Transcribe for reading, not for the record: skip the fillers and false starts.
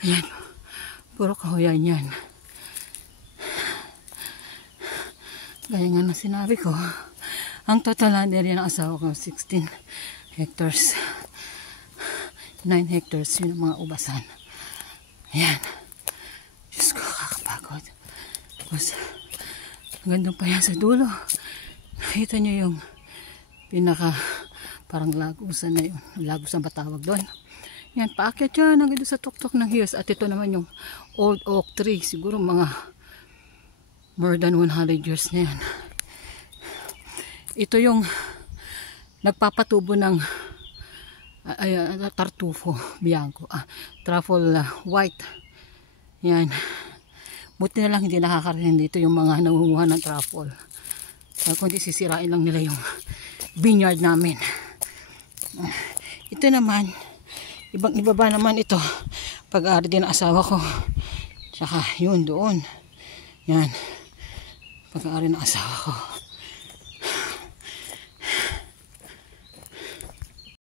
Ayan. Puro kahoyan yan. Gaya nga na sinabi ko, ang total land area ng asawa ko, 16 hectares. 9 hectares, yun ang mga ubasan. Ayan. Diyos ko, kakapagod. Tapos, gandang pa yan sa dulo. Nakita nyo yung pinaka, parang lagusan na yun. Lagusan ba tawag doon? Yan, paakyat yan, hanggang sa tuktok ng hills. At ito naman yung old oak tree. Siguro mga more than 100 years na yan. Ito yung nagpapatubo ng tartufo bianco, truffle white. Yan. Buti na lang hindi nakakarinig dito yung mga nangunguha ng truffle. Kundi sisirain lang nila yung vineyard namin. Ito naman, ibang ibaba naman ito. Pag-aari din ang asawa ko. Tsaka yun doon. Yan. Pag-aari ng asawa ko.